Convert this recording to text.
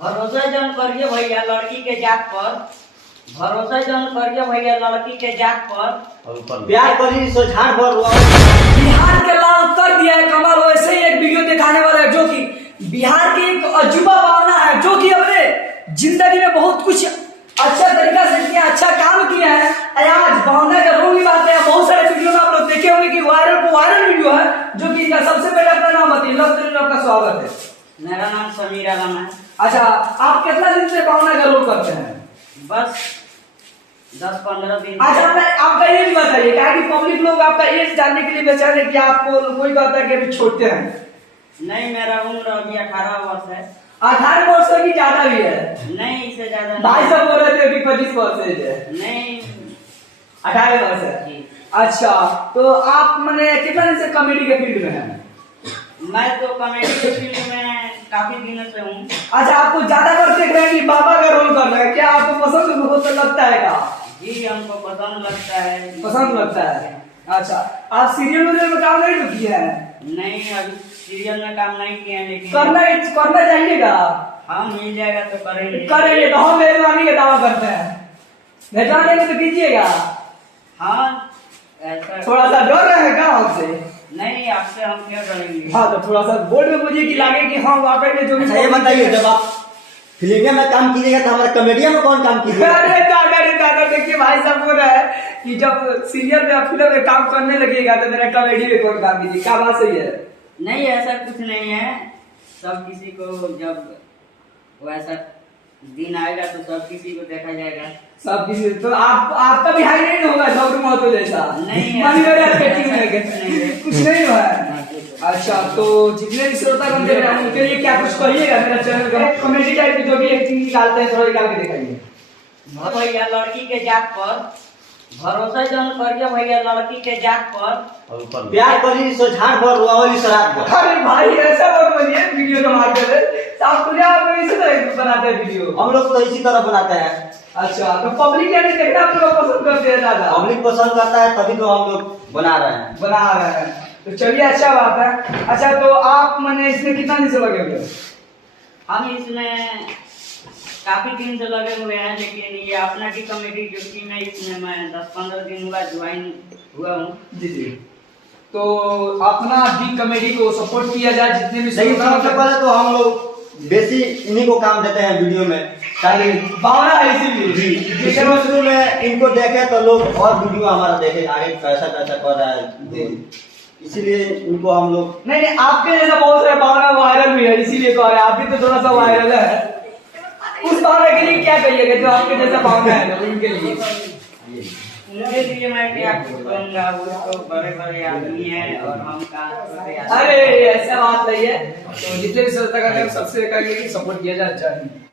भरोसा जन करिए भैया लड़की के जात पर, भरोसा जन करिए भैया लड़की के जात पर। प्यार करी सो झाड़ पर बिहार के लाल कर दिया है कमल। वैसे ही एक वीडियो दिखाने वाला है जो कि बिहार की एक अजूबा भावना है, जो कि अपने जिंदगी में बहुत कुछ अच्छा तरीका से किया, अच्छा काम किया है। आज भावना का रोगी बात है। बहुत सारे वीडियो में आप लोग देखे होंगे कि वायरल वीडियो है, जो कि इनका सबसे पहले अपना नाम बताइए। आपका स्वागत है। मेरा नाम समीर आलम है। अच्छा, आप कितना दिन से भावना का रोल करते हैं? बस 10-15 दिन। अच्छा, आपका एज बताइए, क्या कि पब्लिक लोग आपका एज जानने के लिए बेचारे हैं कि आपको कोई कहता है कि अभी छोटे हैं। नहीं, मेरा उम्र अभी 18 वर्ष है। 18 वर्ष की ज्यादा भी है? नहीं, इससे ज्यादा भाई साहब बोल रहे थे कि 25 वर्ष है। नहीं, 18 वर्ष है जी। अच्छा, तो आप मैंने कितना दिन से कॉमेडी के फील्ड में हैं? मैं तो कॉमेडी के फील्ड में काफी दिनों से हूँ। अच्छा, आपको ज्यादा कर देख रहे हैं कि बाबा का रोल कर रहे हैं, क्या आपको पसंद बहुत लगता है? क्या जी, हमको पसंद लगता है। पसंद लगता है? अच्छा, आप सीरियल में काम नहीं किए हैं? नहीं, अभी सीरियल में काम नहीं किए हैं, लेकिन करना चाहिएगा। हाँ, मिल जाएगा तो करेंगे। करेंगे तो हम मेहरबानी का दावा करते हैं। भेजवा देंगे तो कीजिएगा। हाँ, ऐसा थोड़ा सा डर रहे हैं क्या आपसे? नहीं, आपसे हम क्यों डरेंगे। हाँ, तो थोड़ा सा बोर्ड में मुझे कि लागे कि हाँ वाकई में जो भी। ये बताइए, जब आप फिल्म में काम कीजिएगा तो हमारे कॉमेडिया में कौन काम कीजिएगा? अरे दादा देखिए, भाई साहब बोल रहा है कि जब सीरियल में फिल्म में काम करने लगेगा तो मेरा कॉमेडी में कौन काम कीजिए। क्या बात सही है? नहीं, ऐसा कुछ नहीं है। सब किसी को जब वैसा दिन आएगा तो सब किसी को देखा जाएगा। सब किसी तो आपका भी हाई नहीं होगा झगड़ू महतो जैसा? नहीं, मानी मेरे ऐसा स्केटिंग में नहीं है। कुछ नहीं हुआ है। अच्छा, तो जितने भी श्रोता बन रहे हैं उनके लिए क्या कुछ कहिएगा मेरा चैनल का कॉमेडी टाइप की जो भी एक चीज निकालते हैं, थोड़ा निकाल के दिखाइए। भैया लड़की के जात पर, भरोसा जन करिए भैया लड़की के जात पर। प्यार करी सो झाड़ पर वाली शराब पर। अरे भाई, ऐसा मत बोलिए वीडियो के माध्यम से। आप खुद आप इसी तरह बनाते हैं वीडियो? हम लोग तो इसी तरह बनाते हैं। अच्छा, तो पब्लिक यानी देखना आप लोग पसंद करते हैं ज्यादा? पब्लिक पसंद करता है तभी तो हम लोग बना रहे हैं। तो चलिए, अच्छा बात है। अच्छा, तो आप मैंने इसमें कितना दिन से लगे हुए? हम इसमें काफी दिन से लगे हुए हैं, लेकिन ये अपना की कॉमेडी जो कि मैं इसमें 10-15 दिन हुआ ज्वाइन हुआ हूँ। जी जी। तो अपना दी कॉमेडी को सपोर्ट किया जाए जितने भी। लेकिन सबसे पहले तो हम लोग बेसी इन्हीं को काम देते हैं वीडियो में, ताकि भावना है इसीलिए। शुरू में इनको देखे तो लोग और वीडियो हमारा देखे, आगे कैसा कैसा कर रहा है, इसीलिए इनको हम लोग। नहीं, आपके जैसा बहुत सारे भावना वायरल भी है, इसीलिए कह रहे हैं। आप भी तो थोड़ा सा वायरल है। उस भावना के लिए क्या कहिएगा जो आपके जैसा भावना है उनके लिए? उनके लिए मैं क्या कहूँगा, वो तो बड़े बड़े आदमी हैं और हम कहाँ। अरे ऐसा बात नहीं है। तो जितने भी श्रोता करते हैं सबसे कहेंगे कि सपोर्ट किया जाना चाहिए।